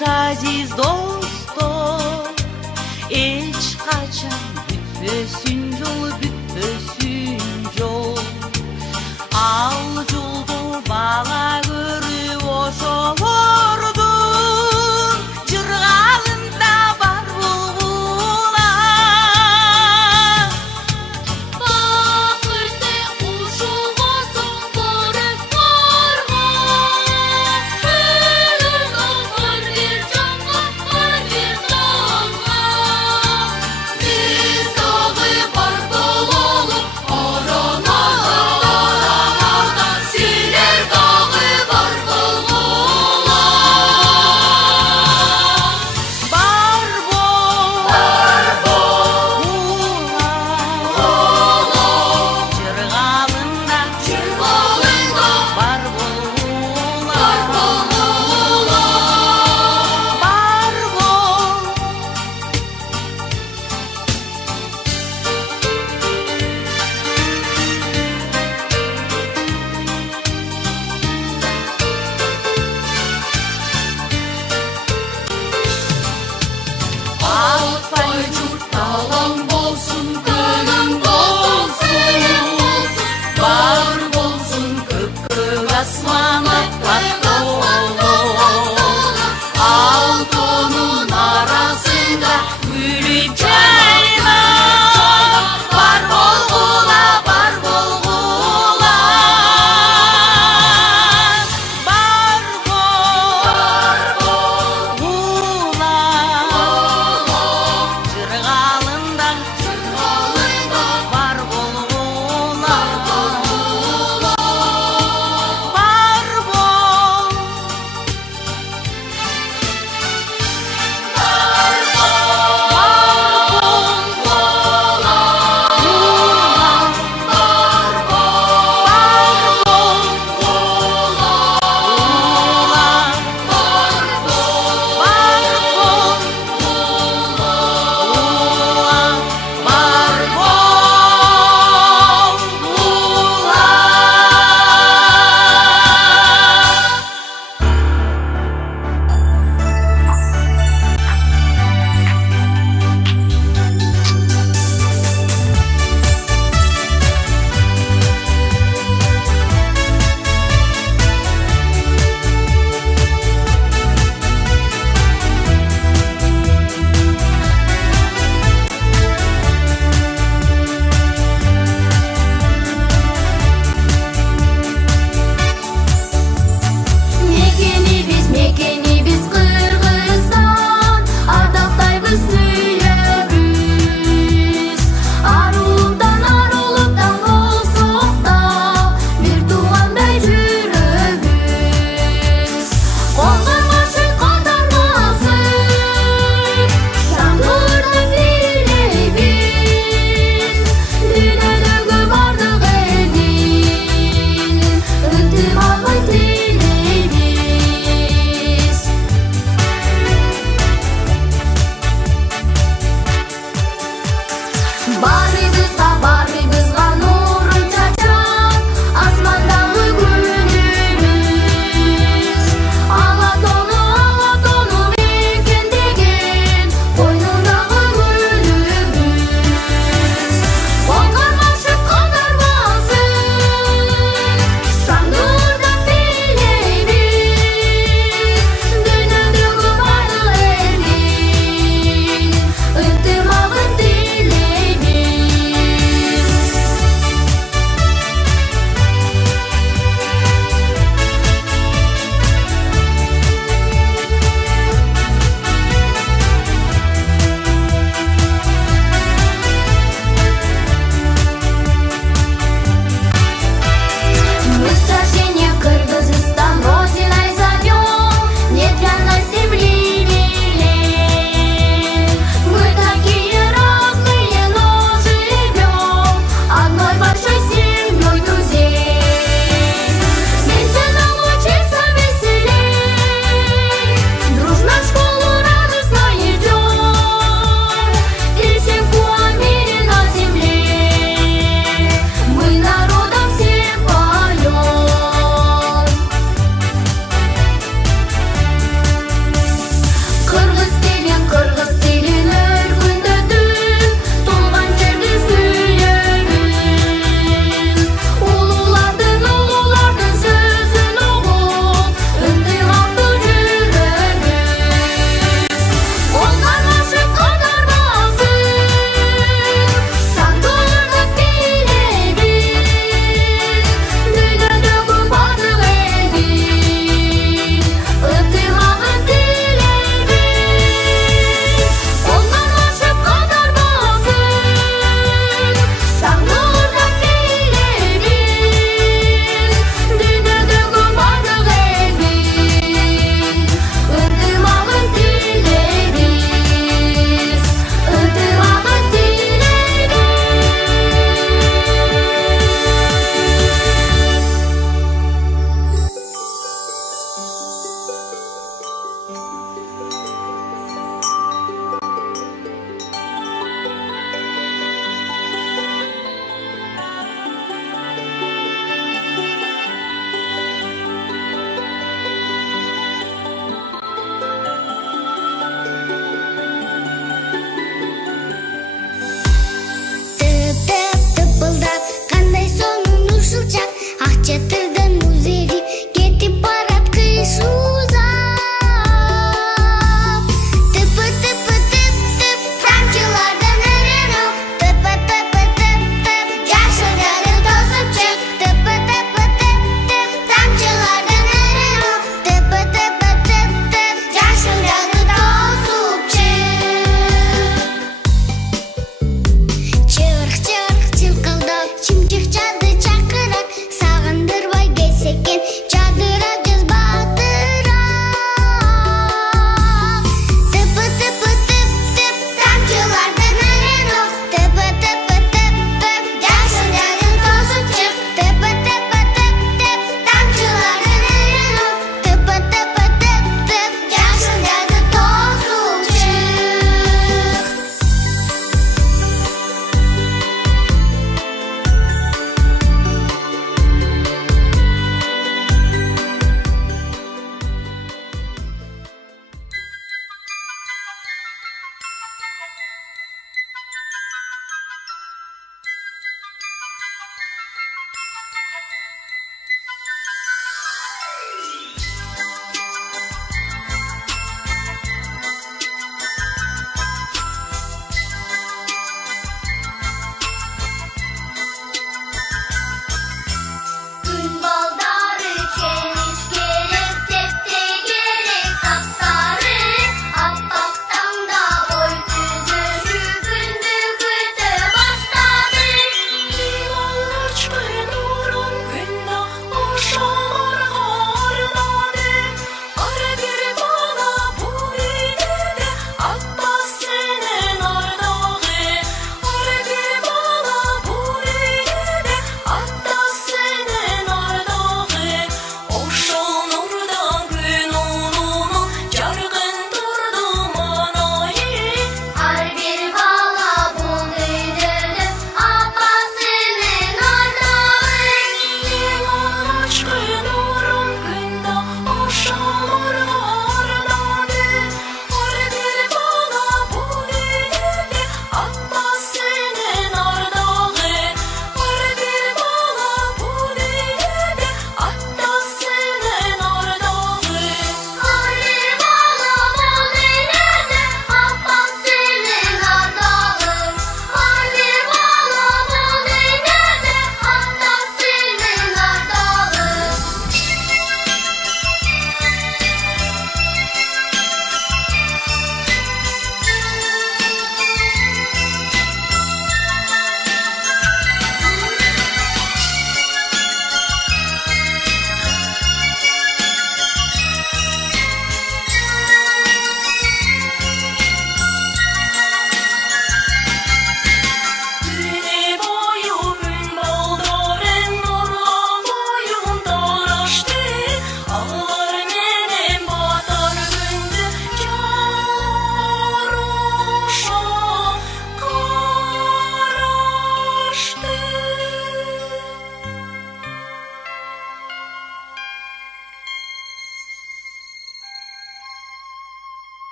aziz dostlar, eç kaçan bütbösün yol, al yoldu bala görüp oşolordun, jırgalında bar bulgular. Bakırda uşuğasun barıp bargan, ölün ağır bir canға, ağır bir dağға. Biz dağı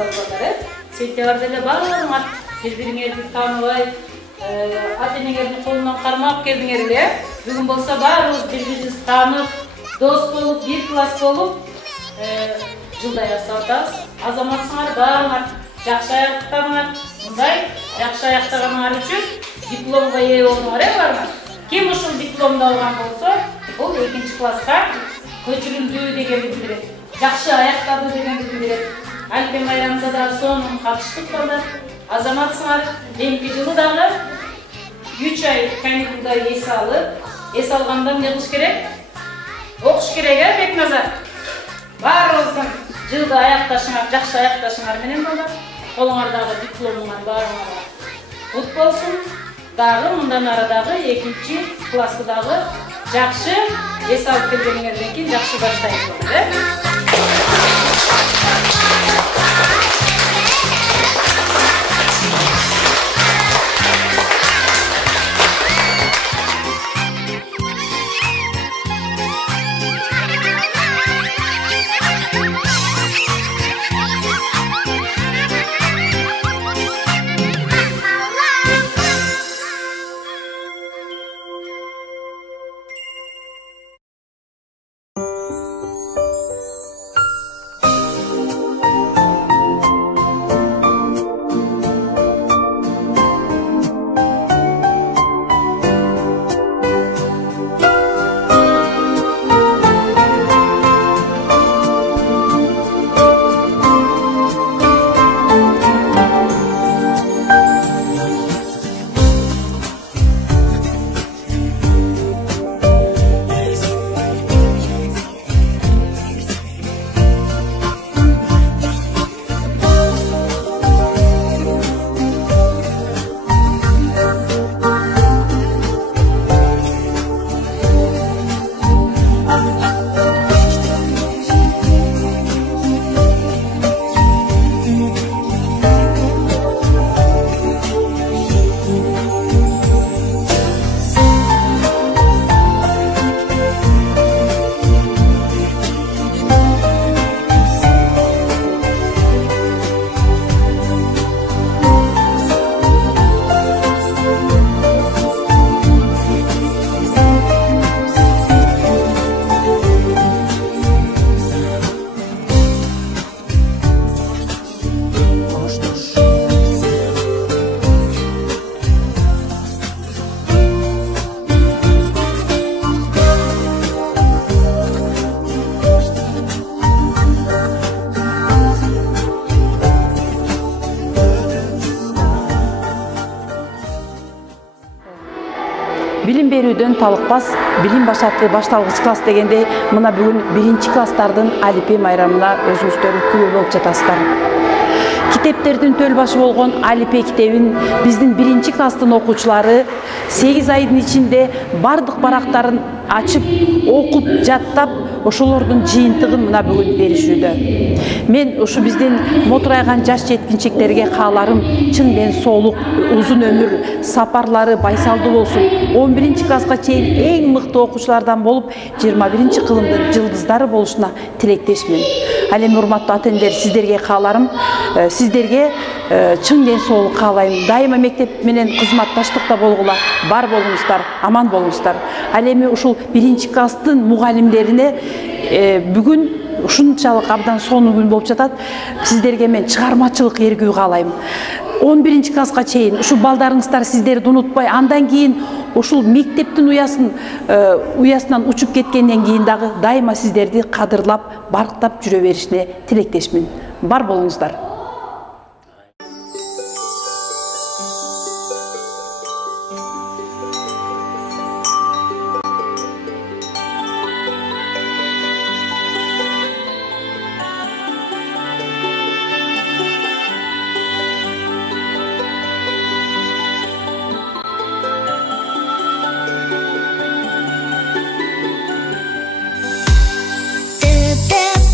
атабыздар. Сентябрда эле баарыңар бири-бириңерди тааныбай, ата-энеңердин колунан кармап келдиңер эле. Бүгүн болсо баарыбыз бири-бирибизди таанып, дос болуп, бир класс болуп, жылдай астабыз. Азаматсыңар баарыңар жакшы аяктаңар. Мындай жакшы аяктаганыңар үчүн дипломго ээ болдуңар, баарыңар. Ким ушул дипломду алган болсо, бул 2 класска көчүрүлдү дегенди билдирет. Жакшы аяктады дегенди билдирет. Алипе майрамында да сонун катыштык балдар. Азаматсыңар, эмки жылы дагы 3 ай каникулда эс алганда эмне кылыш керек? Окуш керек, Бекназар. Баарыбыздын жылды аякташыңар, жакшы аякташыңар менен балдар. Колуңардагы дипломуңар баарыңарга кут болсун. Дагы мындан ары дагы 2 классы дагы жакшы эс алып келгениңерден кийин жакшы баштайсыздар. Билим берүүдөн талыкпас, билим башаты башталгыч класс дегенде, мына бүгүн 1 класстардын Алипе майрамына өзүңүздөр күбө болуп жатасыздар. Китептердин төл башы болгон Алипе китебин биздин 1 класстын окуучулары 8 айдын ичинде бардык барактарын ачып, окуп, жаттап, ошолордун жыйынтыгын мына бүгүн беришүүдө. Мен ушу биздин мотурайган жаш жеткинчектерге кааларым чын ден соолук, узун өмүр, сапарлары байсалдуу болсун. 11 класска чейин эң мыкты окуучулардан болуп, 21 кылымдын жылдыздары болушуна тилектешмин. Ал эми урматтуу ата-энелер, сиздерге кааларым, сиздерге чын ден соолук каалайм. Дайыма мектеп менен кызматташтыкта болгула, бар болуңуздар, аман болуңуздар. Ал эми ушул 1 класстын мугалимдерине бүгүн ушунчалык абдан сонун күн болуп жатат. Сиздерге мен чыгармачылык эргүү каалайм. 11 класска чейин ушу балдарыңыздар сиздерди унутпай, андан кийин ушул мектептин уясынан учуп кеткенден кийин дагы дайыма сиздерди кадырлап, барктап жүрө беришине тилектешмин. Бар болуңуздар.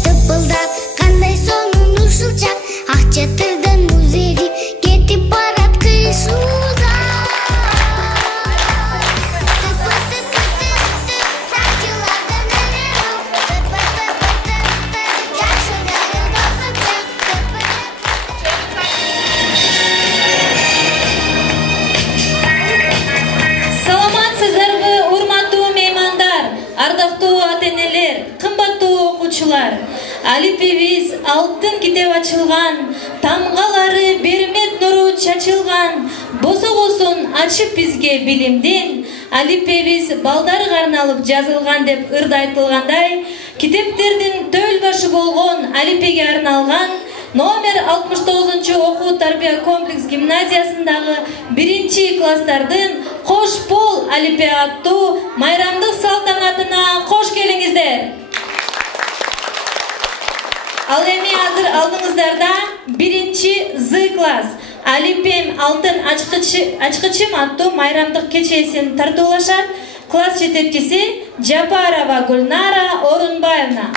Тыпылдап, кандай сонун ушул чак. ардактуу ата-энелер, кымбаттуу окуучулар, алипебиз алтын китеп ачылган, тамгалары бермет нуру чачылган, босогосун ачып бизге билимдин, алипебиз балдарга арналып жазылган деп ырда айтылгандай, китептердин төл башы болгон алипеге арналган номер 69-окуу тарбия комплекс гимназиясындагы 1-класстардын Кош бол алипе аттуу майрамдык салтанатына кош келиңиздер. Ал эми азыр алдыңыздарда 1-З класс алипем алтын ачкычым аттуу майрамдык кечесин тартуулашат класс жетекчиси Жапарова Гүлнара Орунбаевна.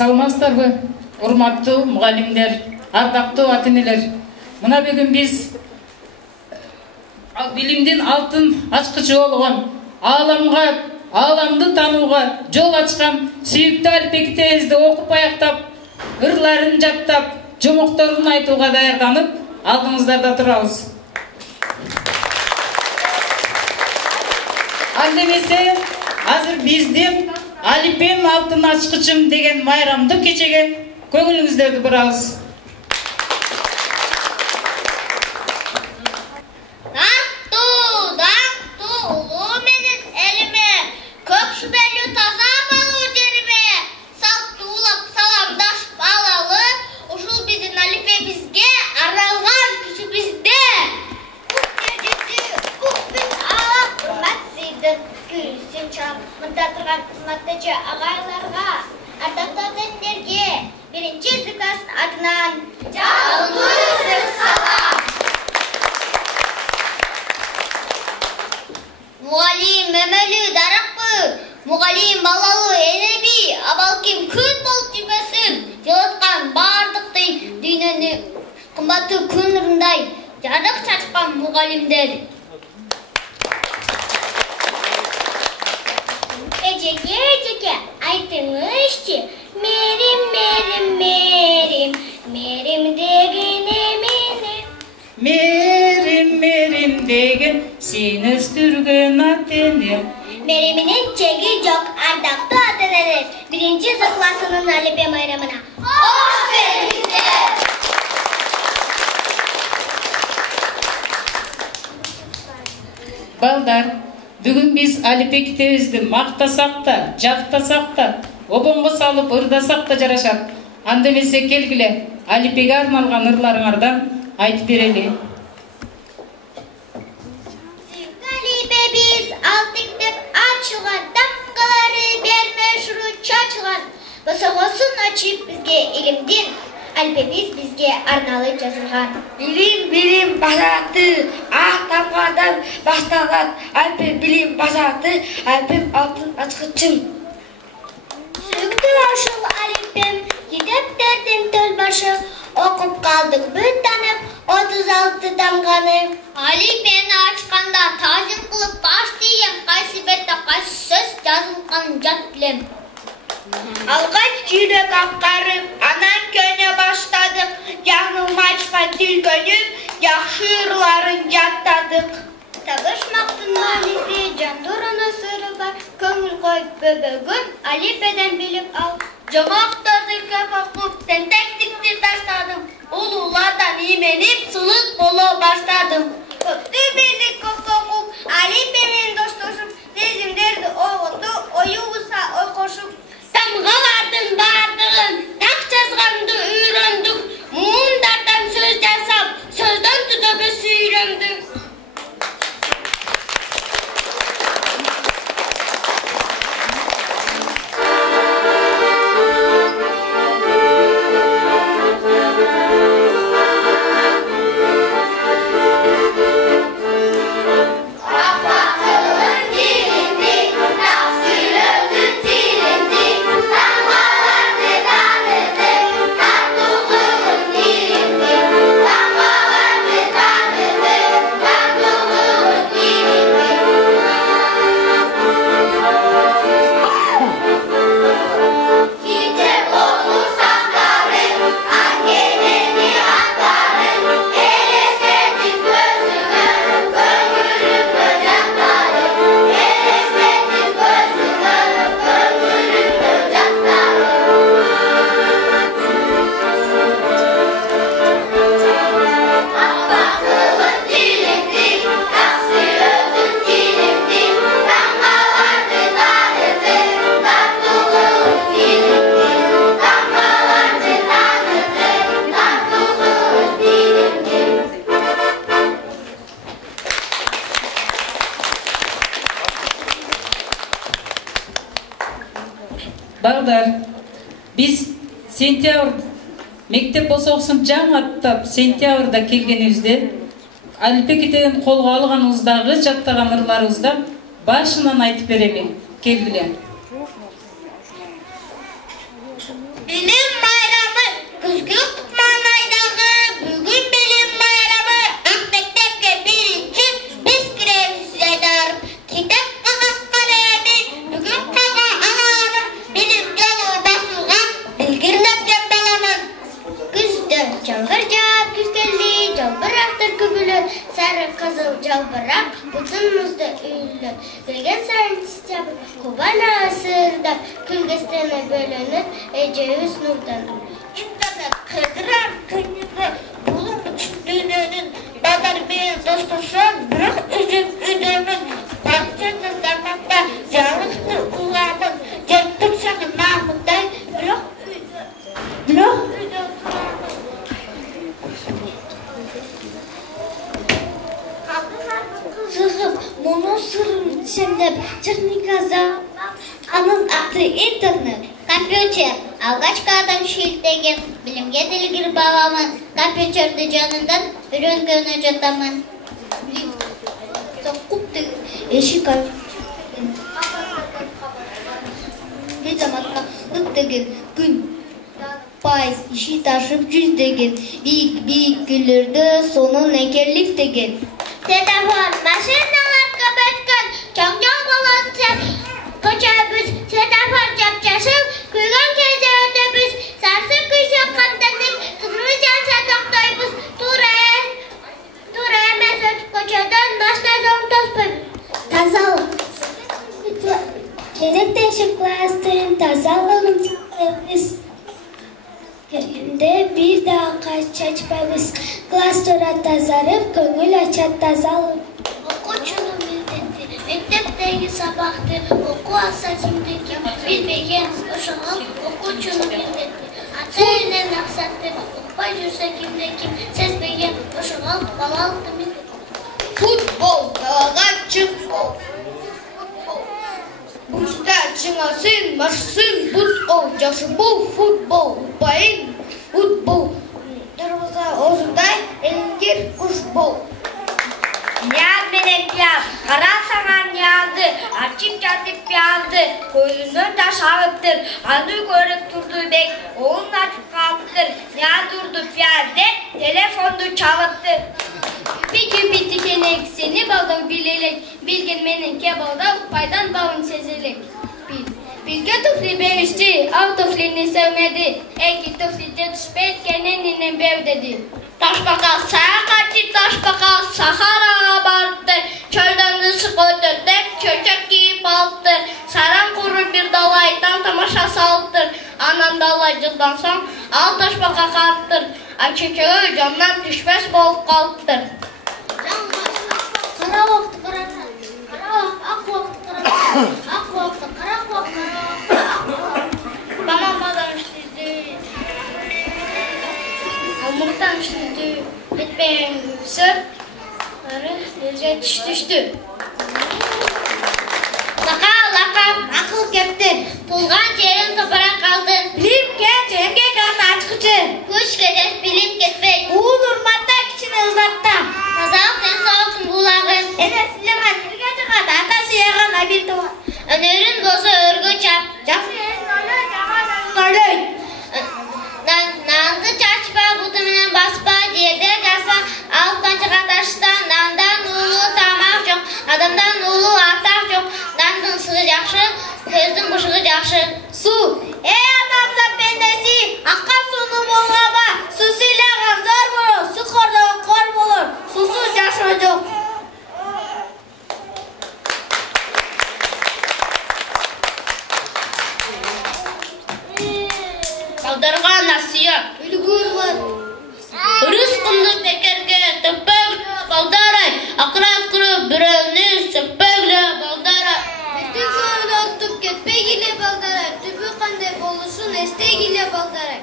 Саламатсыздарбы, урматтуу мугалимдер, ардактуу ата-энелер. Мына бүгүн биз билимдин алтын ачкычы болгон, ааламды таанууга жол ачкан сүйүктүү алипе китебибизди окуп аяктап, ырларын жаттап, жомокторун айтууга даярданып, алдыңыздарда турабыз. Ал эмесе азыр биздин алипем алтын ачкычым деген майрамдык кечеге көңүлүңүздөрдү бурабыз. Дактуу улуу менен элиме, көк шүбөлүү таза балуу жериме, салттуулап саламдашып алалы, ушул биздин алипебизге арналган кичибизде. Мында турган кызматтачы агайларга, ардактуу ата-энелерге 1-З класс атынан жалындуу салам. Мугалим мемелүү даракпы, мугалим балалуу энеби, абалким күн болуп жүрбөсүн. Жараткан бардыкты дүйнөнү кымбаттуу күн нурундай жарык чачкан мугалимдер. Эжеге айтыңызчы, мерим деген эмне? Мерим деген сени өстүргөн ата-эне. Мериминин чеги жок, ардактуу ата-энелер. 1-З классынын алипе майрамына кош келиңиздер. Балдар, бүгүн биз алипе китебибизди мактасак да, жактасак да, обонго салып ырдасак да жарашат. Анда эмесе келгиле, алипеге арналган ырларыңардан айтып берели. Алипебиз алтын деп ачылган, тамгалары бермеш нуру чачылган, босогосун ачып бизге илимдин, алипебиз бизге арналып жазылган. Билим басаты, ак тамгадан башталат, алипе билим басаты, алипем алтын ачкычым. Сүйүктүү ушул алипем, китептердин төл башы, окуп калдык бүт танып, 36 тамганы. Алипени ачканда тазим кылып баш тийем, кайсы бетте кайсы сөз жазылганын жат билем. Алгач жүрөк актарып, анан көнө баштадык, жаңылмачка тилгөнүп, жакшы ырларын жаттадык. Табышмактын мааниси, жандурунун сыры бар, көңүл коюп бөбөгүн алипеден билип ал. Жомокторду көп окуп, тентектикти таштадым, улуулардан ийменип, сулут боло баштадым. Көптү билип, көп окуп, алипенин доштошуп, сезимдерди ойготуп, оюбуса ой кошуп. Тамгалардын бардыгын так жазганды үйрөндүк, муундардан сөз жасап, сөздөн түзөбүз үйрөндүк. Балдар, biz сентябрь мектеп болсоқсын жаңа аттап сентябрьда келгенімізде Алипе китебин колго алганыбыздагы жаттаган ырларыбызды башынан айтып беремин. Келгиле. Bilim bayramı, kızgın tutman aydagı, bugün bilim bayramı, ak mektepke birinci, biz gireriz eder. Kitap kağıt kalemi, bugün kağa alanım, bilim yolu basılgan, bilgirlep yapmalamın. Күздө жалбыржап күз келди, жалбырактар көбөлөт, сары кызыл жалбырак бутунубузду үйлөт. Билген сайын тистеп, кубана ысырдап, күлгестене бөлөнөт, эжебиз нурдан. Интернет кыдырар күнүгө, булуң түштүнөнүн, бадар менен достошом, бирок үзүп үйдөнүн. Бакчада заманда жалыкты уламын, жеттик сагын мамындай, бирок Zıgıp, mono sırrım içimdep, çırnikaza, anın аты internet. Компьютер, алгачкы адам шилтеген, билимге дилгир багамын, компьютерди жанымдан үйрөнгөнү жатамын. Сокуп эшик bir zamanla ıktegen gün pay işi taşıp yüzdegen büyük güllerde sonun ekerlik degen. Telefon, maşinalar köpetken, çok balatacak. Koçabız, telefon yapacağız, kuygan keze ötebüz, sarsı kuysa katlanıp, kızımız yansa doktoybuz, Ture, mesut koçadan başladım tospun. Tazalık. Gerekten klasların tazalığını sağlayabiliriz. Yerinde bir daha kaç açmamız. Klaslara tazarıp, gönül açat tazalığım. Okuçunu bildirdi, mektepteki sabahtı, oku alsa kimdeki, bilmeyen uşağım, okuçunu bildirdi. Ata eline naksattı, okupay jürse kimdeki, sezmeyen uşağım, balalıktı bildirdi. Futbol, dağlar çıkbol. Busta çıngasın, marşsın, futbol, caşı bu futbol, bayın, futbol. Darvaza ozunday, elingir kuşbol. Niyaz menen piyaz, kara sanan niyazdı, açıp çatıp piyazdı, koyunun taş ağıttır, anı görüp durdu bek, oğlun açıp kalıptır, niyaz durdu piyazdı, telefondu çalıttır. Bir bitiken seni baldan bilelek, bilgen menenke baldan paydan bağın sezelek. Bilge tufli bemişti, av tuflini sevmedi, eki tuflice düşpeyken ninem bev dedi. Taşbakal sağa kaçtı, taşbakal Sahara'a bardı, çölden ısık ötürdü, çöçek giyip aldı, saran kuru bir dalaydan tamaşa saldır, anan dalaycıldan son, al taşbakal kalktır, açıkçığı candan düşmez bol kalktır. Kara vakti kara ak vakti kara ak vakti kara vakti Babamdan işledi. Amurdan işledi. Bitmeyen sır yüze düştü. Laka akıl keptin. Tulgan yerin toprak kaldın. Bilim geç emgek anı açıkçı. Kuş gelir bilim ketmey. Uğul urmatta kişini uzatta. Nazal sen soğuksun bulağın. Enesilemen birge çıkat. Atası yağan abil doğan. Önörün bozu örgü çap. Cafı yerin öyle yaman öyle. Nandı çarşıpa butumuna baspa. Yerde kalsa alt kancığa taştan. Nandan ulu tamak çok. Adamdan ulu atak çok. Nandın sığı jakşı. Көздің бұшығы жақшы. Су. Ей адамзат пендесі, аққа суны болғаба, су сыйлаған зор болыр, су қордағы қор болыр, сусыз жашау жоқ. Балдарға насия, үлгір Үріс құмды бекерге, түппәглі балдарай, ақырат күріп бірәуні сөппәглі балдарай. Түгі ұлаттып кетпегілі балдарай, түбі қандай болышын естегілі балдарай.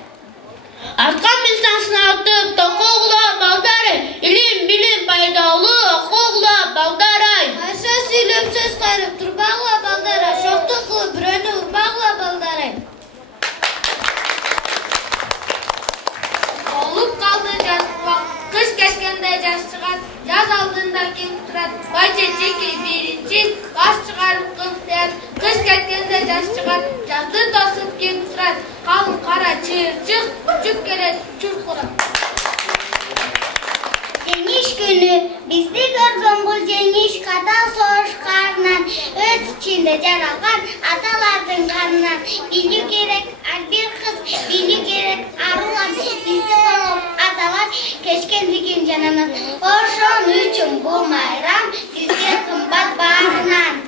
Артқан бізден сыналтып, тоқуғла балдарай, илім пайдалы оқуғла балдарай. Айша сөйлеп сөз қайрып тұрбағла балдарай, шоқты қылып бірәуні ұрбағла балдарай. кем тұрады. Бача жеке берінші, қаш шығарып қылықтар. Қыш кеткенде жас шығар, жазды тасып кем тұрады. Қалың қара чырчық, жүк келеді, чұрқырап. Жеңіш күні бізді көрген бұл жеңіш қатал соғышқарынан өз ішінде жаралған аталардың қанынан билу керек әрбір қыз, билу керек арулан бізді қорғап аталар кешкен деген жанынан. Ошон үшін бұл майрам бізге қымбат барынан.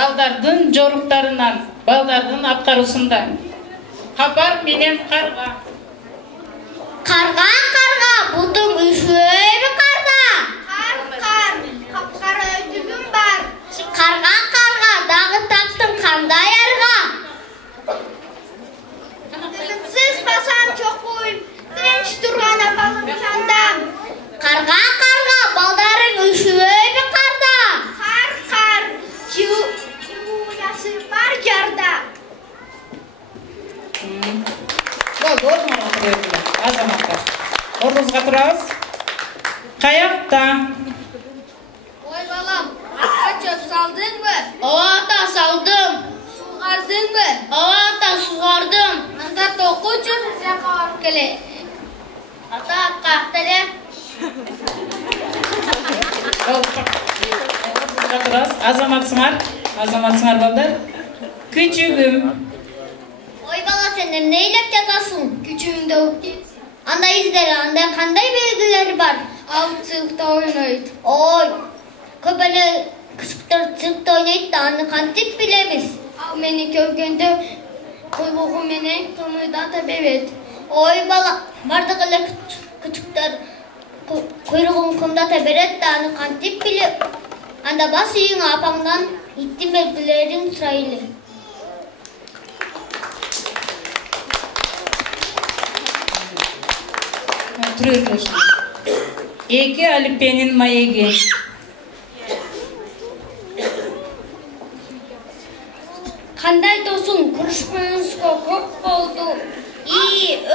Балдардын жоруктарынан, балдардын аткарусунда. Капар менен карга. Карга, бутуң үшөйбі карда. Кар, капкара өтүгүм бар. Карга, дағы таптың қандай арга. Сіз басам чоқуйм, тіренш тұрған апалым жандам. Карга, балдарың үшөйбі карда. Кар, жууясы бар жарда. Азаматтар, орныңызға тұрабыз. Қаяқта? Ой балам, атқа чөп салдың бі? Ата салдым. Суғардың бі? Ата суғардым. Анда тоқу үшін жаққа барып келе. Ата атқа ақтеле. Орныңызға тұрабыз. Азаматсыңар балдар. Күчігім. Ой бала, сен нейлеп жатасың? Күчігімді өктен. Анда издері, анда қандай белгілері бар? Ал циркта ойнайды. Ой, көпәлі күшіктер циркта ойнайды да, аны қантип білеміз. Ал мені көргенде құйрығы менен қымырдата береді. Ой бала, бардығылы күшіктер құйрығын қымдата береді да, аны қантип білем. Анда бас үйің апаңдан иттің белгілерін сұрайлы. Эки алипенин маеги. Кандай досуң, күрүшкөнүбүзгө көп болду.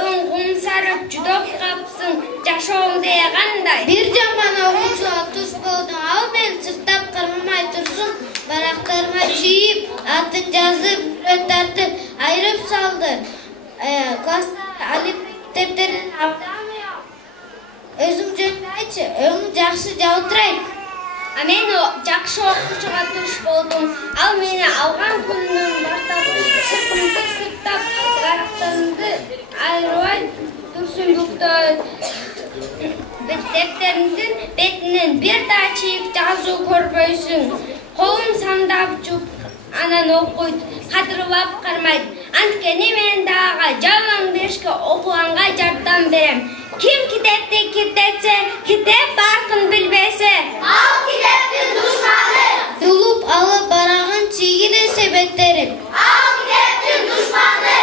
Өңгүн сарып жүдөп капсың, жашооң дее кандай? Бир жаман окуучуга туш болдуң, ал мени сырттап кармамай турсун, барактарыма чийип, атын жазып, сүрөт тартып, айырып салды. Класста алип тептерин абдамы? Өзүң жөнүндө айтчы, өң жакшы жалтырайт. Мен жакшы окуучуга туш болдум. Ал мени алган күндөн баштап сыртымды сырттап, барактарымды айырбай турсундуктойт. Тептериңдин бетинен бир да чийик жазуу көрбөйсүң. Колум сандап чуп, анан окуйт, кадырлап кармайт. Анткени мен дагы жалаң беришке окуганга жардам берем. Kim kitepte kitetse, kitep barkın bilbese. Al kiteptin düşmanı. Dulup alıp barağın çiğine sebetlerim. Al kiteptin düşmanı.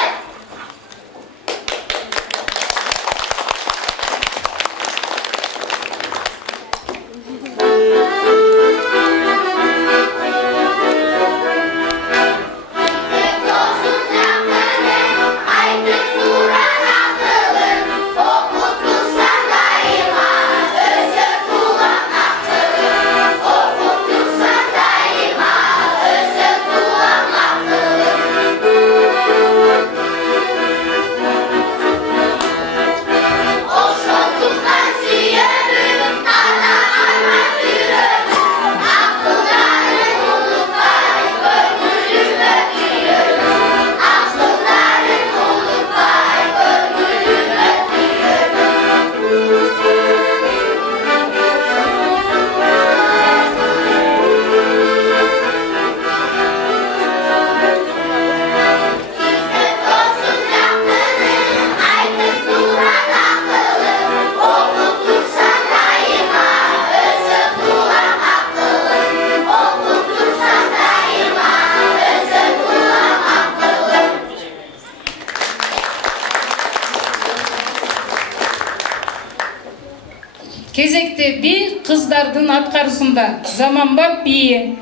Кезекте би кыздардын аткарысында Заманбап бии.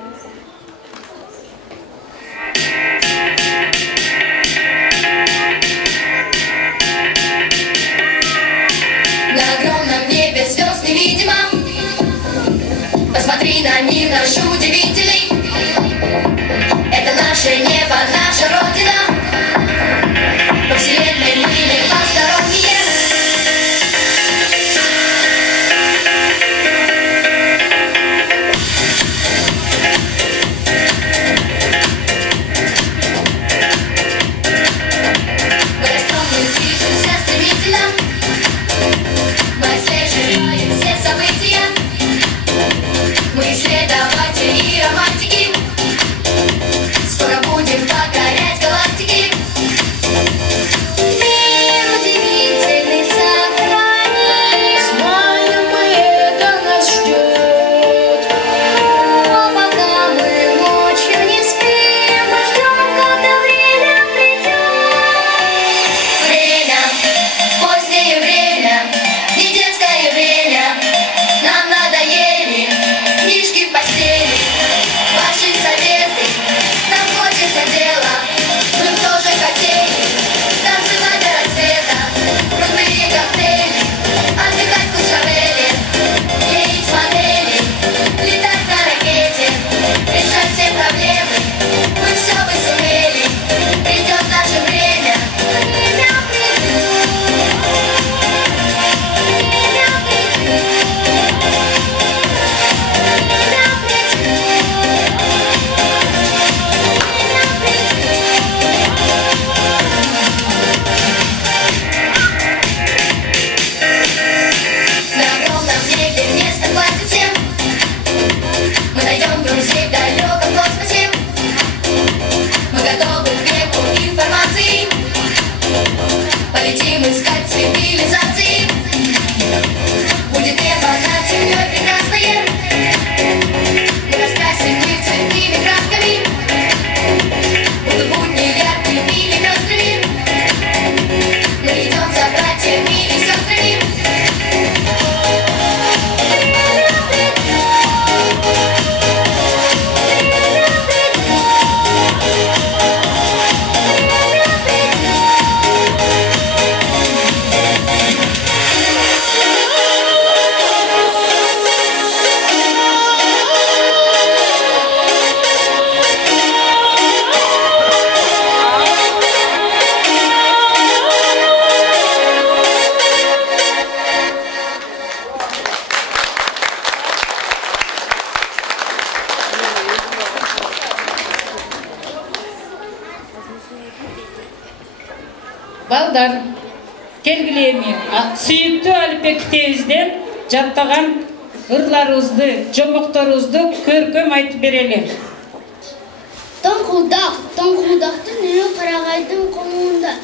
На огромном небе звезд невидимо. Посмотри на мир наш удивительный. Это наше небо, наша Родина. По вселенной мы не посторонние. Балдар, келгилеми. Сүйүктүү Алипбек китебизден жаттаган ырларыбызды, жомокторубузду көркөм айтып берели. Тоңқылдақтың үні қарағайдың қомуында.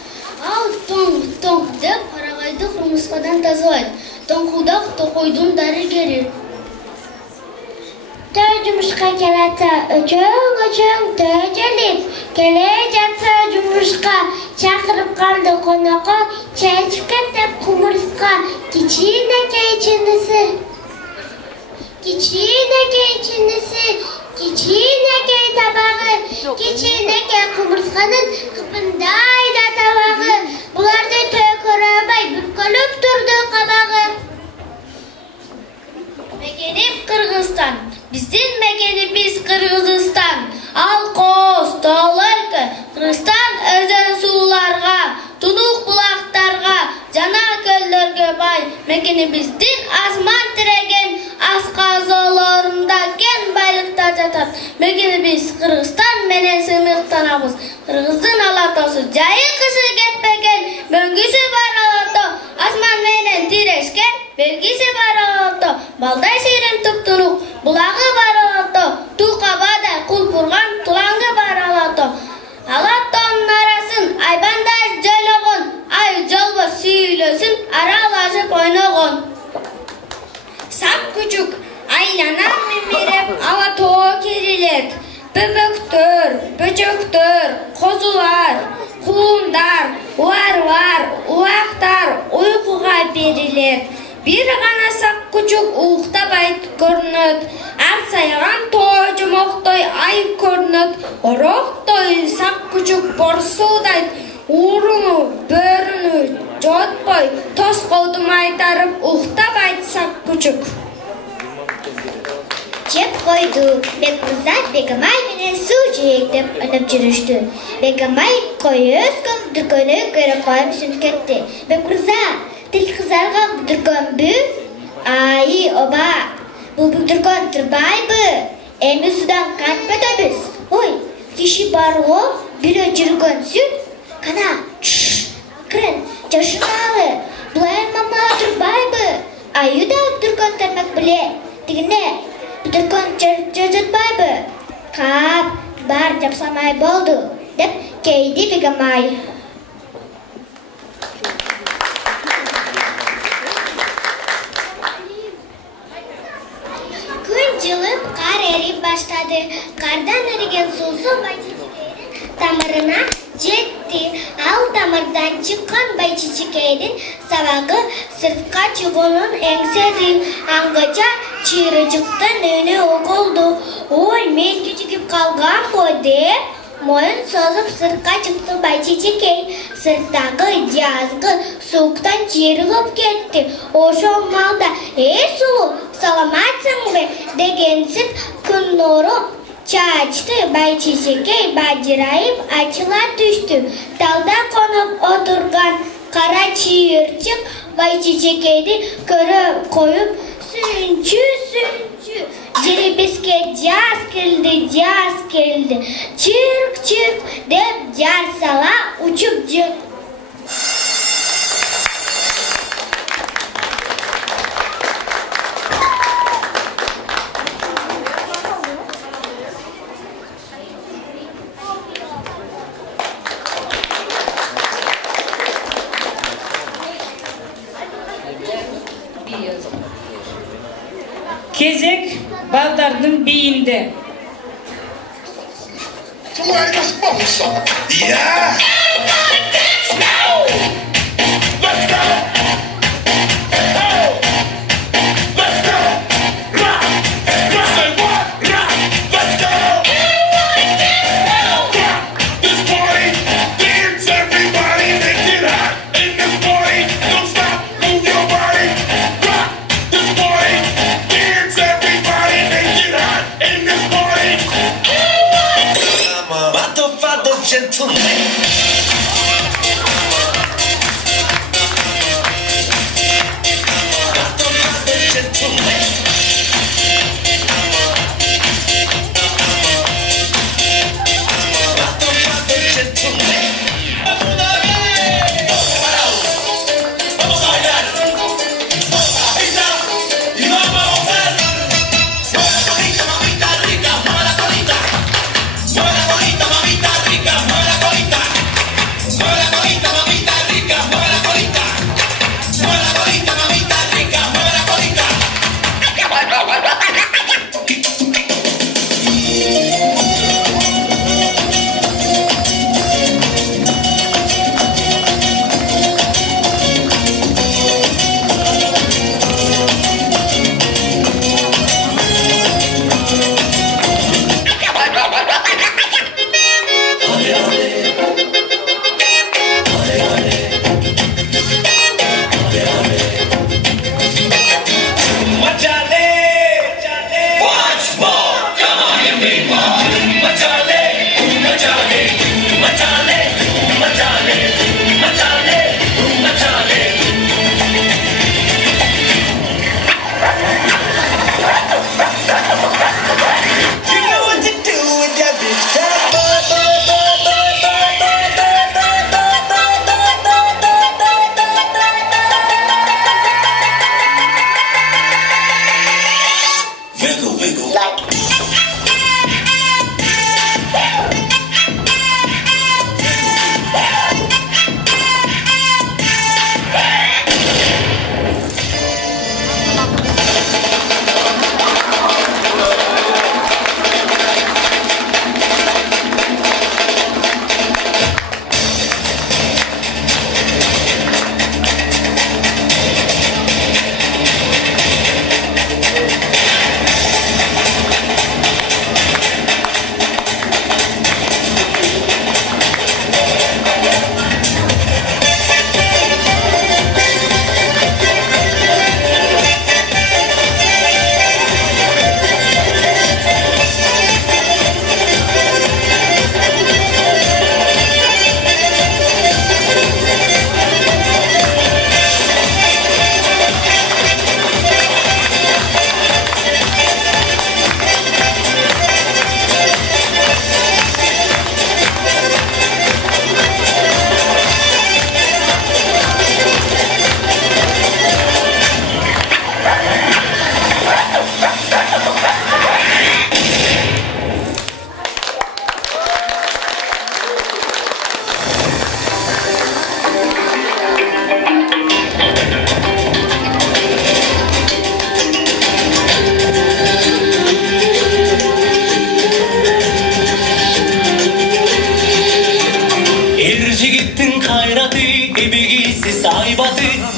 Ал тоң деп қарағайды құрмысқадан тазалайды. Тоңқылдақ тоқойдың дәрігері. Той жұмышқа келеді, өчөң төжеліп, келе жатса жұмышқа, шақырып қалды қонаққа, чай ішкендеп құмырсқа, кичинекей табағы, кичинекей құмырсқаның қыпындай да табағы, бұларды той көрабай бүркөліп тұрды қабағы. Мекенім Қырғызстан, біздің мекеніміз Қырғызстан. Ал қос, толырқы, Қырғызстан өзен суларға, тұнық бұлақтарға, жана көлдерге бай. Мекеніміздің асман тіреген асқазаларында кен байлықтар жатат. Мекеніміз Қырғызстан менен сыймыктанабыз. Қырғыздың алатасы жайы қышы кетпеген, мөңгісі бар алаты, асман менен тирешкен, белгісі бар алаты, балдай шерім тұп-тұнық, бұлағы бар алаты, туқабада құлпырған тұлаңы бар алаты. Алаттың арасын айбандай жайлаған, ай жолба сүйілесін аралашып ойнаған. Сап күчік айлана мемереп алатоға керелет. Бөбөктөр, бөчөктөр, қозулар, құлындар, уарлар, уақтар ұйқыға берілет. Bir ғана сақ күчік ұлықтабайт көрінет. Арсайған той жұмоқтой ай көрінет. Ороқтой сақ күчік борсылдайт. Урыны, бөріні жотбой, тос қолды майтарып ұлықтабайт сақ күчік. Жеп қойды, Бекмырза Бегімай менен су жиектеп үніп жүрішті. Бегімай қойы өскім дүркөні көрі қойым сүніп кетті. Бекмырза, тіл қызарға бүдіркөн бі? Ай, оба, бұл бүдіркөн тұрбай бі? Әмі судан қанып өтөбіз. Ой, кеші барғы бірі жүргөн сүн? Қана, қырын, жашыналы, бұлайын мама тұрбай бі? Айы да бүдіркөн тұрмақ біле. Тігіне, бүдіркөн жөжетбай бі? Қап, бар жапсамай болды, деп кейді Бегімай. Жылып қар еріп баштады. Қардан еріген сусы байчичекейдің тамырына жетті. Ал тамырдан шыққан байчичекейдің сабағы сыртқа шығуын еңседі. Аңғача чирыжықтың өне оғылды. Ой, мен кешігіп қалған ғой деп, мойын созып сыртқа шықты байчичекей. Сырттағы жазғы суықтан жирылып кетті. Ошо малда, сұлу, саламатсың бе дегенсіп күн нұры чачты. Байчичекей бажырайып ачыла түсті. Талда қонып отырған қара чиырчық байчичекейді көрі қойып сүнчү жеребеске жаз келді, чирк деп жар сала учуп жүр. Кезек балдардың бейінде. Gentleman.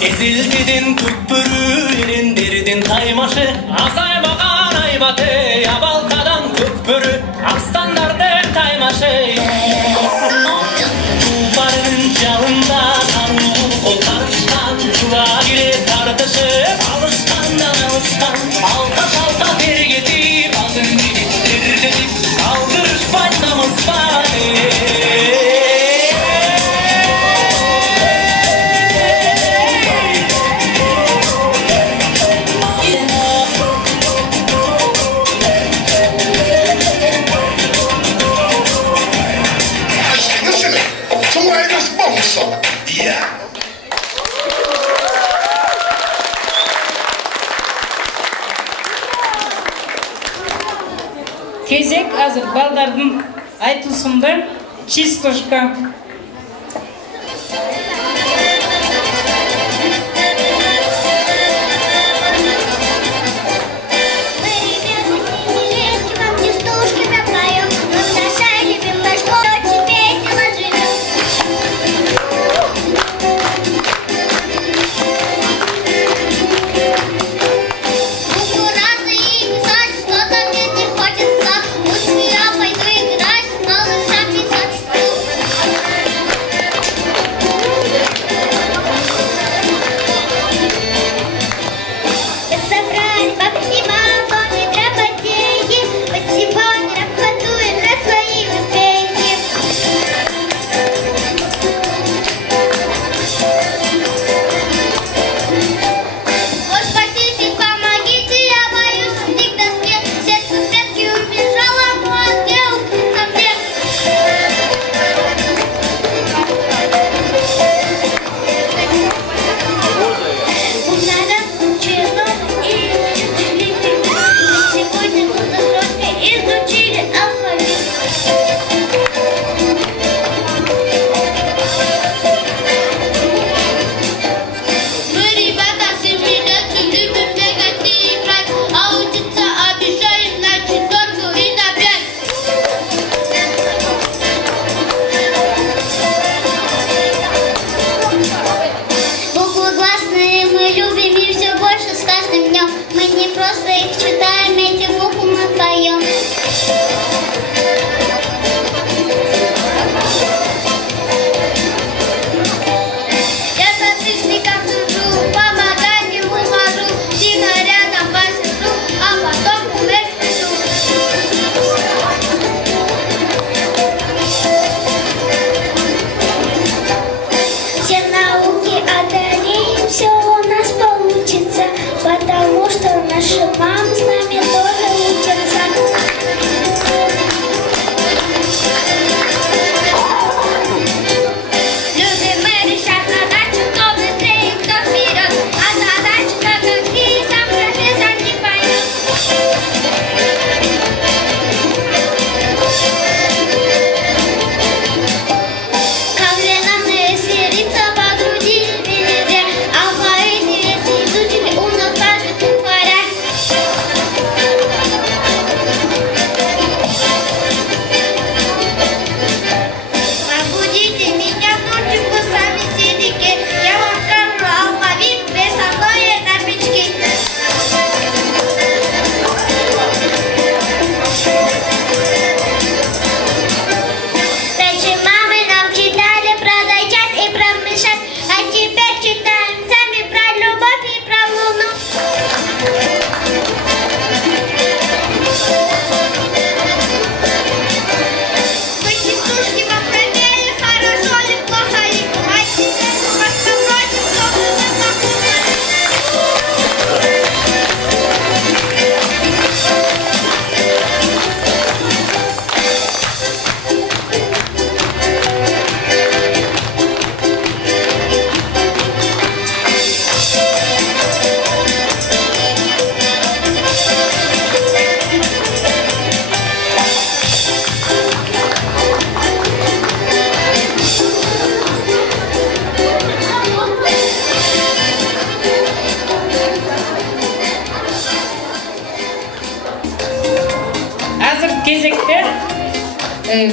Ezildidin kökbürü, elindirdin taymaşı, asaymağan aybate, abalkadan kökbürü, aslanlardan taymaşı. Tuğbarının calında tanrı kol karışkan, çuğa gire tartışıp, alışkandan alışkan, alta salta bir gidip, aldın gidip, dedip, aldırış baynamız var. Кезек азыр балдардын айтуусунда чистошка.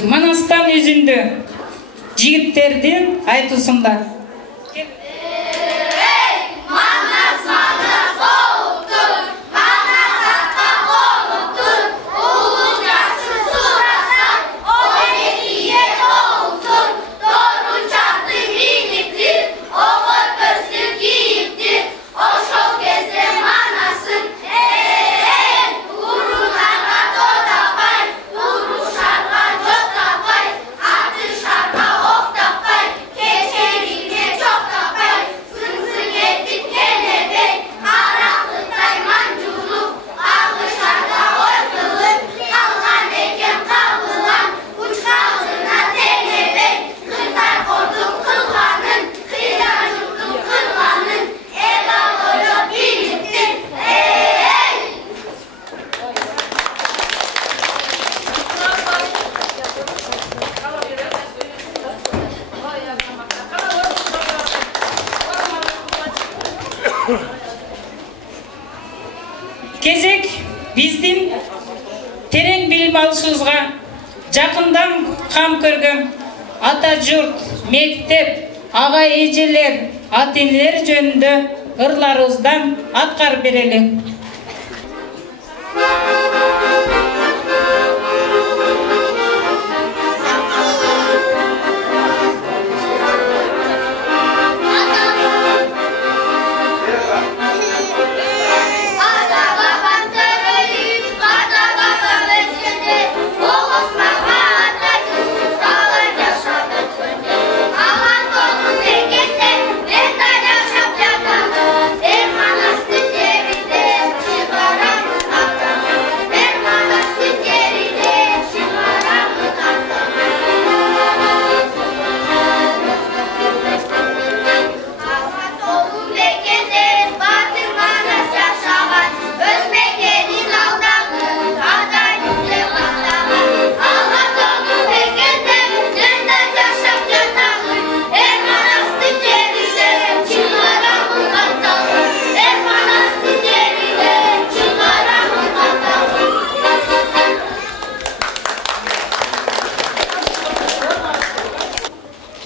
Manastан üzündü. Jigitlerдин айтуусунда. алышыбызга жакындан кам көргөн ата журт, мектеп, ага эжелер, ата-энелер жөнүндө ырларыбыздан аткарып берели.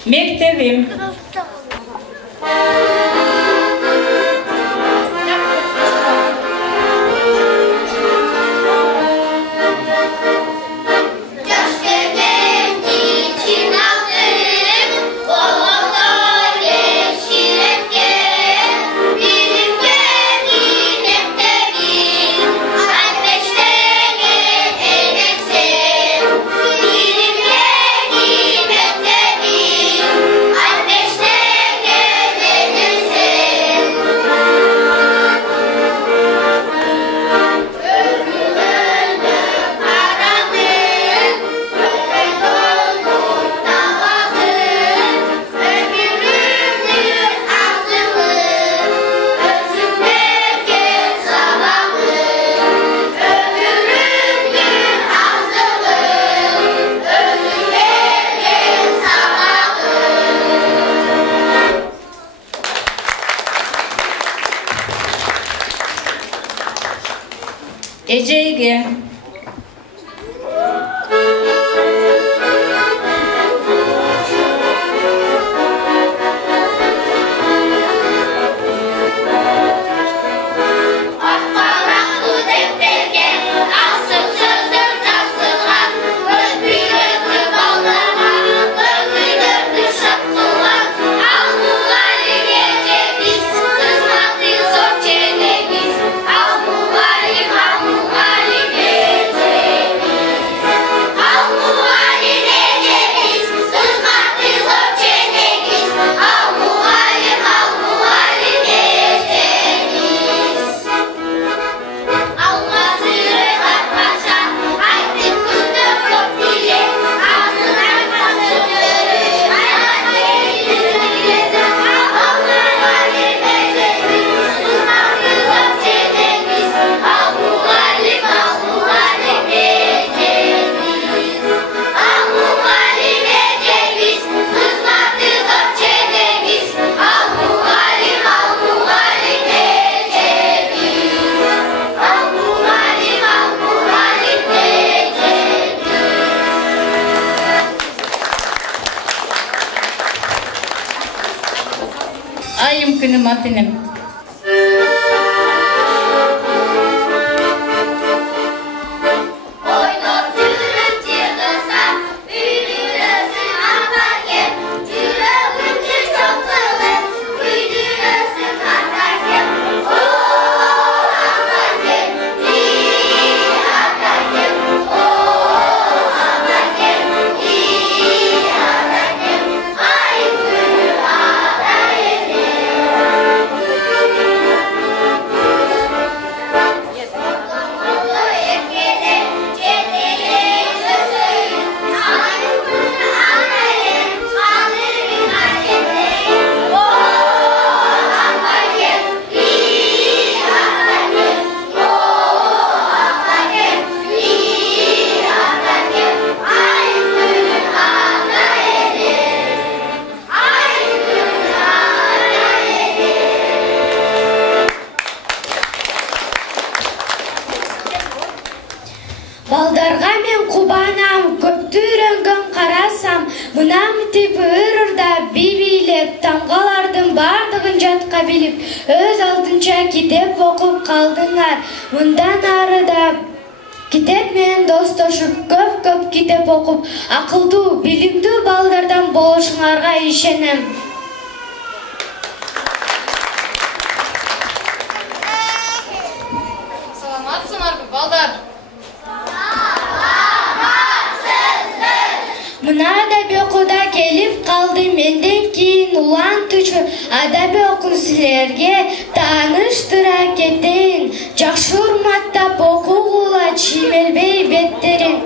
Mektebim. Ece'ye ayım günü matinim. Мына митип өрүрдө бийлеп тамгалардын бардыгын жатка билип, өз алдынча китеп окуп калдыңар. Мындан ары да китеп менен достошуп, көп китеп окуп, акылдуу, билимдүү балдардан болушуңарга ишенем. Саламатсыңарбы, балдар? Мына адаби окууда келип калды менден кийин улан түчү адаби окуу силерге тааныштыра кетейин. Жакшы урматтап окугула чиймелбей беттерин.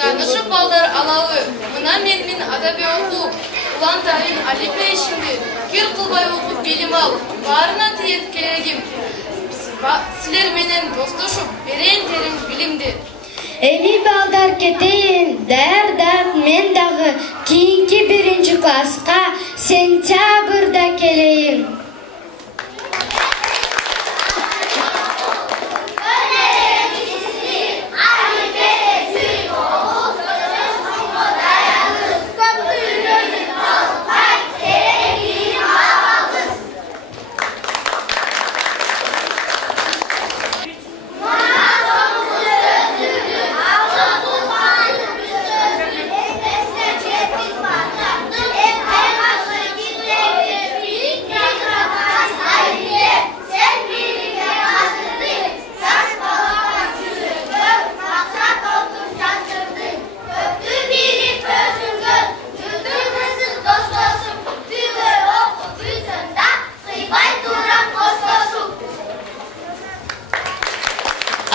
Таанышып балдар алалы. Мына мен адаби окуу улан тайын алифбе ишимди кир кылбай окуп билим ал. Баарына тиет керегим. Силер менен достошуп берейин дерим билимди. Эми балдар кетейин, даярдап мен дагы кийинки 1-класска сентябрда келейин.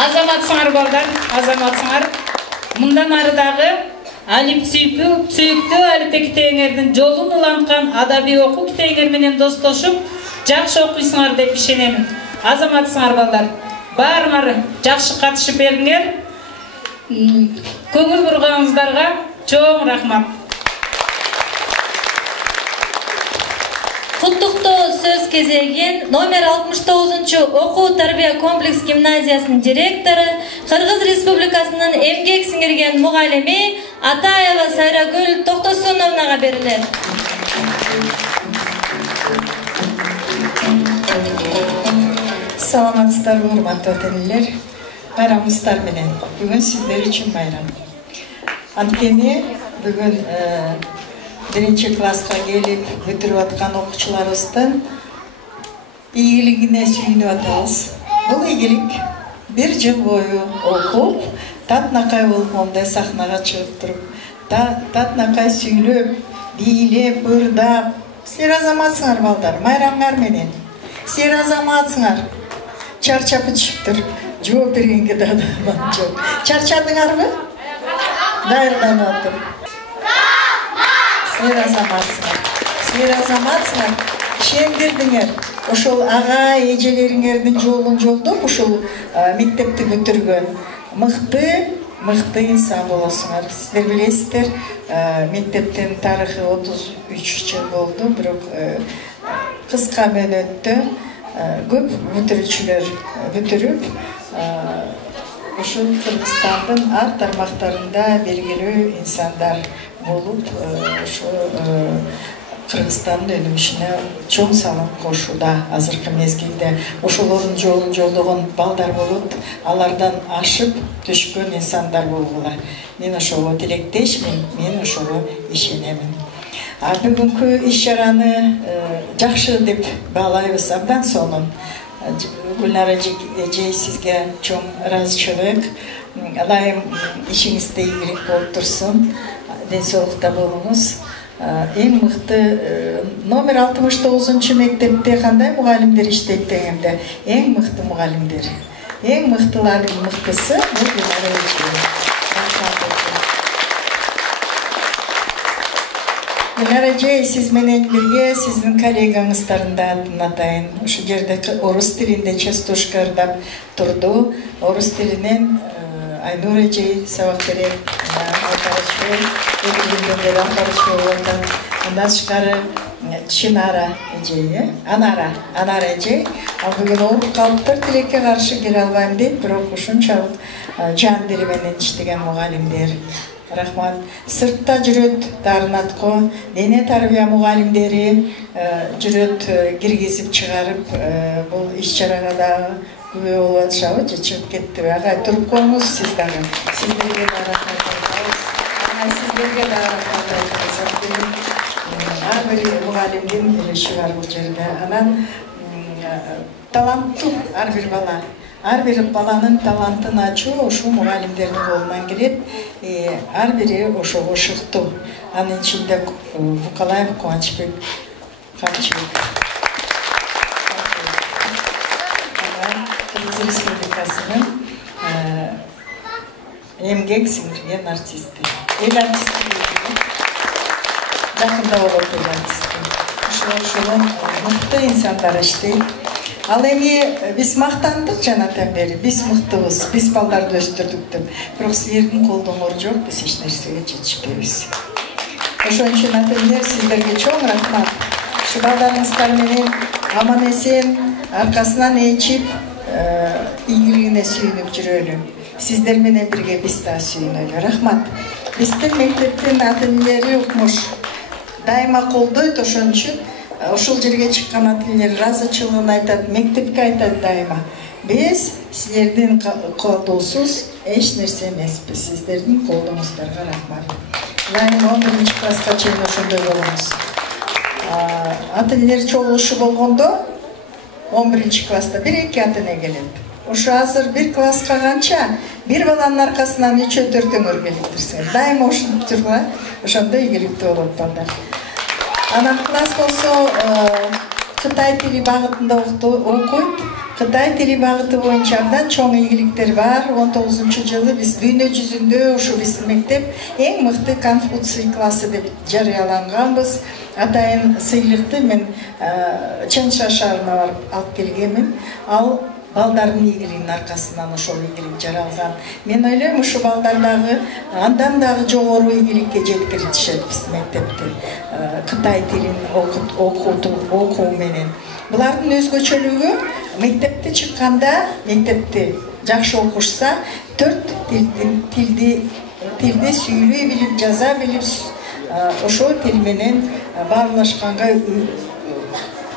Азаматсыңар балдар, азаматсыңар. Мындан арыдагы алип сүйүктүү алипе китебиңердин жолун уланткан адаби окуу китебиңер менен достошуп, жакшы окуйсуңар деп ишенемин. Азаматсыңар балдар. Баарыңар жакшы катышып бериңер. Көңүл бурганыңыздарга чоң рахмат. Куттуктоо сөз кезегин номер 69-окуу тарбия комплекс гимназиясынын директору, Кыргыз Республикасынын эмгек сиңирген мугалими Атаева Сайрагүл Токтосуновнага берилет. Саламатсыздарбы, урматтуу отелилер. Байрамыңыздар менен. Бүгүн сиздер үчүн байрам. Анткени бүгүн 1-класска келип бүтүрүп аткан окуучуларыбыздын ийгилигине сүйүнүп атабыз. Бул ийгилик 1 жыл бою окуп, татнакай болуп мондай сахнага чыгып туруп, татнакай сүйлөп, бийлеп, ырдап. Силер азаматсыңар балдар, майрамыңар менен. Силер азаматсыңар. Чарчап өтүшүптүр. Жооп бергенге да жок. Чарчадыңарбы? Даярданып атып. Силер азаматсыңар. Ишендирдиңер. Ошол ага эжелериңердин жолун жолдоп, ушул мектепти бүтүргөн мыкты инсан болосуңар. Силер билесиздер, мектептин тарыхы 33 жыл болду, бирок кыска мөөнөттө көп бүтүрүүчүлөр бүтүрүп, ушул Кыргызстандын ар тармактарында белгилүү инсандар болуп, ошо Кыргызстандын өнүгүшүнө чоң салым кошууда. Азыркы мезгилде ошолордун жолун жолдогон балдар болуп, алардан ашып түшкөн инсандар болгула. Мен ошого тилектешмин, мен ошого ишенемин. Бүгүнкү иш-чараны жакшы деп баалайбыз, абдан сонун. Гүлнара эже, сизге чоң ыраазычылык. Алайым ишиңизде ийгилик болуп турсун, ден соолукта болуңуз. Эң мыкты номер 69-мектепте кандай мугалимдер иштейт дегенде, эң мыкты мугалимдер. Эң мыктылардын мыктысы бул Гүлнара эже. Гүлнара эже, сиз менен бирге сиздин коллегаңыздардын атын атайын. Ошол жерде орус тилинде частушка ырдап турду. Орус тилинен Айнур эже сабак берет. Андан тышкары Чинара эже, Анара эже. Ал бүгүн ооруп калыптыр, тилекке каршы келе албайм дейт, бирок ушунчалык жан дили менен иштеген мугалимдер. Рахмат. Сыртта жүрөт Дарынатко, дене тарбия мугалимдери жүрөт киргизип чыгарып, бул иш-чарага дагы күбө болуп атышабы же чыгып кеттиби? Агай туруп коюңуз сиз дагы. Сиздерге да рахмат айтабыз. Сиздерге да рахмат айтабыз. Ар бир мугалимдин үлүшү бар бул жерде. Анан таланттуу ар бир бала. Ар бир баланын талантын ачуу ошол мугалимдердин колунан келет. Ар бири ошого шыктуу. Анын ичинде Букалаев Кубанычбек Камчыбек. Кыргыз Республикасынын эмгек сиңирген артисти. Эл артисти. Жакында болот эл артисти. Ошол мыкты инсандар иштейт. Ал эми биз мактандык жанатан бери, биз мыктыбыз, биз балдарды өстүрдүк деп. Бирок силердин колдооңор жок, биз эч нерсеге жетишпейбиз. Ошон үчүн ата-энелер сиздерге чоң рахмат. Ушу балдарыңыздар менен аман-эсен аркасынан ээчип, ийгилигине сүйүнүп жүрөлү. Сиздер менен бирге биз да сүйүнөлү. Рахмат. Биздин мектептин ата-энелери укмуш дайыма колдойт, ошон үчүн ошол жерге чыккан ата-энелер ыраазычылыгын айтат, мектепке айтат дайыма. Биз силердин колдоосуз эч нерсе эмеспиз. Сиздердин колдооңуздарга рахмат. Дайыма 11-класска чейин ошондой болобуз. Ата-энелер чогулушу болгондо 11-класста 1-2 ата-эне келет. Ошо азыр бир класска канча бир баланын аркасынан 3-4 келиптирсиңер. Дайыма ушинтип тургула, ошондо ийгиликтүү болот балдар. Анан класс болсо Кытай тили багытында окуйт. Кытай тили багыты боюнча абдан чоң ийгиликтер бар. 19-жылы биз дүйнө жүзүндө ушу биздин мектеп эң мыкты Конфуций классы деп жарыяланганбыз. Атайын сыйлыкты мен Чанша шаарына барып алып келгенмин. Ал балдардын ийгилигинин аркасынан ошол ийгилик жаралган. Мен ойлойм, ушу балдар дагы андан дагы жогору ийгиликке жеткиришет биздин мектепти. Кытай тилин окуу менен. Булардын өзгөчөлүгү мектепте чыкканда, мектепти жакшы окушса, 4 тилди сүйлөй билип, жаза билип, ошол тил менен баарлашканга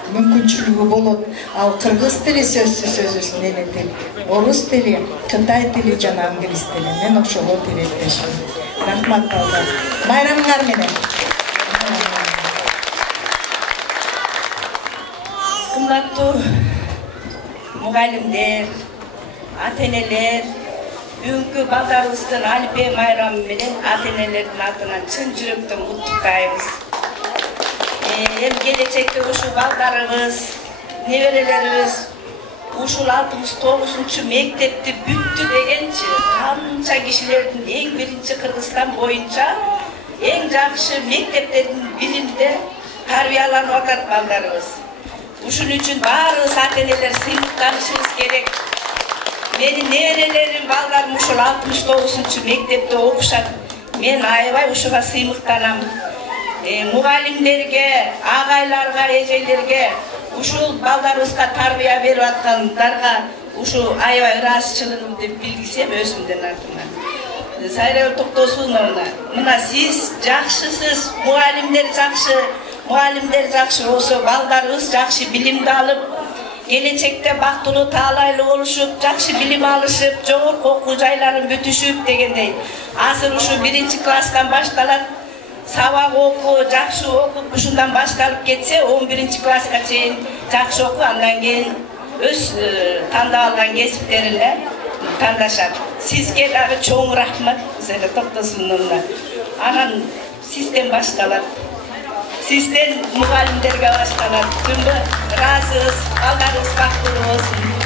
мүмкүнчүлүгү болот. Ал кыргыз тили сөзсүз эне тил, орус тили, Кытай тили жана англис тили. Мен ошого тилектешим. Рахмат балдар. Байрамыңар менен. Кымбаттуу мугалимдер, ата-энелер, бүгүнкү балдарыбыздын Алипе майрамы менен ата-энелердин атынан чын жүрөктөн куттуктайбыз. Келечекте ушул балдарыбыз, неберелерибиз ушул 69-чу мектепти бүттү дегенчи канча кишилердин эң биринчи Кыргызстан боюнча эң жакшы мектептердин биринде тарбияланып атат балдарыбыз. Ушун үчүн баарыбыз ата-энелер сыймыктанышыбыз керек. Менин неберелерим балдарым ушул 69-чу мектепте окушат. Мен аябай ушуга сыймыктанам. Мугалимдерге, агайларга, эжейлерге, ушул балдарыбызга тарбия берип аткандарга ушу аябай ыраазычылыгымды билгисем өзүмдүн атыман. Сайрабек Токтосуновна, мына сиз жакшысыз, мугалимдер жакшы болсо, балдарыбыз жакшы билимди алып, келечекте бактылуу таалайлуу болушуп, жакшы билим алышып, жогорку окуу жайларын бүтүшүп дегендей. Азыр ушу 1-класстан башталат. Сабак окуу, жакшы окуп, ушундан башталып кетсе, 11-класска чейин жакшы окуп, андан кийин өз тандап алган кесиптерин тандашат. Сизге дагы чоң рахмат, Сайрабек Токтосуновна. Анан сизден башталат. Сизден мугалимдерге башталат. Күндө ыраазыбыз, балдарыбыз бактылуу болсун.